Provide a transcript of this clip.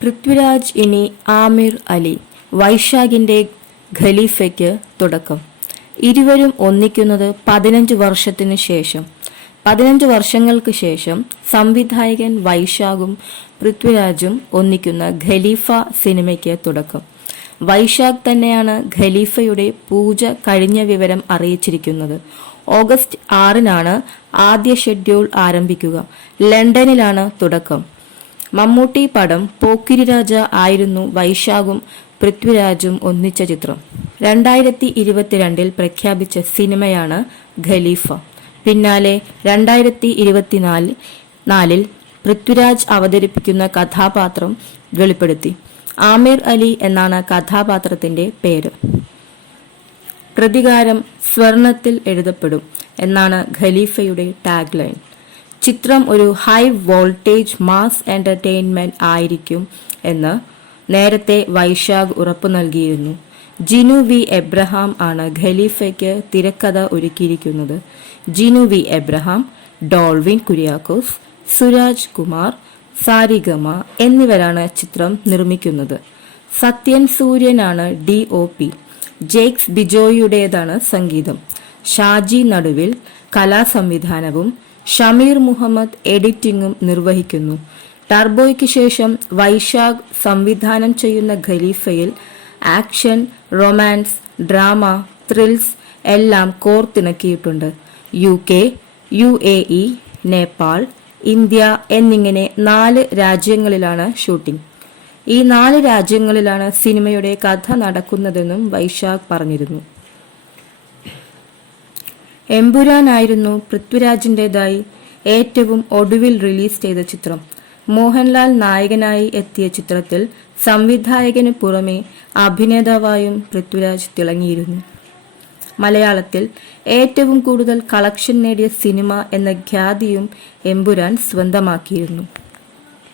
പൃഥ്വിരാജ് ഇനി ആമിർ അലി, വൈശാഖിന്റെ ഖലീഫയ്ക്ക് തുടക്കം. ഇരുവരും ഒന്നിക്കുന്നത് 15 വർഷത്തിനു ശേഷം. 15 വർഷങ്ങൾക്ക് ശേഷം സംവിധായകൻ വൈശാഖും പൃഥ്വിരാജും ഒന്നിക്കുന്ന ഖലീഫ സിനിമയ്ക്ക് തുടക്കം. വൈശാഖ് തന്നെയാണ് ഖലീഫയുടെ പൂജ കഴിഞ്ഞ വിവരം അറിയിച്ചിരിക്കുന്നത്. ഓഗസ്റ്റ് 6-നാണ് ആദ്യ ഷെഡ്യൂൾ ആരംഭിക്കുക. ലണ്ടനിലാണ് തുടക്കം. മമ്മൂട്ടി പടം പോക്കിരി രാജ ആയിരുന്നു വൈശാഖും പൃഥ്വിരാജും ഒന്നിച്ച ചിത്രം. 2022 പ്രഖ്യാപിച്ച സിനിമയാണ് ഖലീഫ. പിന്നാലെ 2024 പൃഥ്വിരാജ് അവതരിപ്പിക്കുന്ന കഥാപാത്രം വെളിപ്പെടുത്തി. ആമിർ അലി എന്നാണ് കഥാപാത്രത്തിന്റെ പേര്. പ്രതികാരം സ്വർണത്തിൽ എഴുതപ്പെടും എന്നാണ് ഖലീഫയുടെ ടാഗ് ലൈൻ. ചിത്രം ഒരു ഹൈ വോൾട്ടേജ് മാസ് എന്റർടൈൻമെന്റ് ആയിരിക്കും എന്ന് നേരത്തെ വൈശാഖ് ഉറപ്പു നൽകിയിരുന്നു. ജിനു വി എബ്രഹാം ആണ് ഖലീഫയ്ക്ക് തിരക്കഥ ഒരുക്കിയിരിക്കുന്നത്. ജിനു വി എബ്രഹാം, ഡോൾവിൻ കുര്യാക്കോസ്, സുരാജ് കുമാർ, സാരിഗമ എന്നിവരാണ് ചിത്രം നിർമ്മിക്കുന്നത്. സത്യൻ സൂര്യനാണ് DOP. ജെയ്ക്സ് ബിജോയിയുടേതാണ് സംഗീതം. ഷാജി നടുവിൽ കലാസംവിധാനവും ഷമീർ മുഹമ്മദ് എഡിറ്റിംഗും നിർവഹിക്കുന്നു. ടർബോയ്ക്ക് ശേഷം വൈശാഖ് സംവിധാനം ചെയ്യുന്ന ഖലീഫയിൽ ആക്ഷൻ, റൊമാൻസ്, ഡ്രാമ, ത്രിൽസ് എല്ലാം കോർത്തിണക്കിയിട്ടുണ്ട്. UK, UAE, നേപ്പാൾ, ഇന്ത്യ എന്നിങ്ങനെ 4 രാജ്യങ്ങളിലാണ് ഷൂട്ടിംഗ്. ഈ 4 രാജ്യങ്ങളിലാണ് സിനിമയുടെ കഥ നടക്കുന്നതെന്നും വൈശാഖ് പറഞ്ഞിരുന്നു. എമ്പുരാനായിരുന്നു പൃഥ്വിരാജിൻ്റെതായി ഏറ്റവും ഒടുവിൽ റിലീസ് ചെയ്ത ചിത്രം. മോഹൻലാൽ നായകനായി എത്തിയ ചിത്രത്തിൽ സംവിധായകന് പുറമെ അഭിനേതാവായും പൃഥ്വിരാജ് തിളങ്ങിയിരുന്നു. മലയാളത്തിൽ ഏറ്റവും കൂടുതൽ കളക്ഷൻ നേടിയ സിനിമ എന്ന ഖ്യാതിയും എമ്പുരാൻ സ്വന്തമാക്കിയിരുന്നു.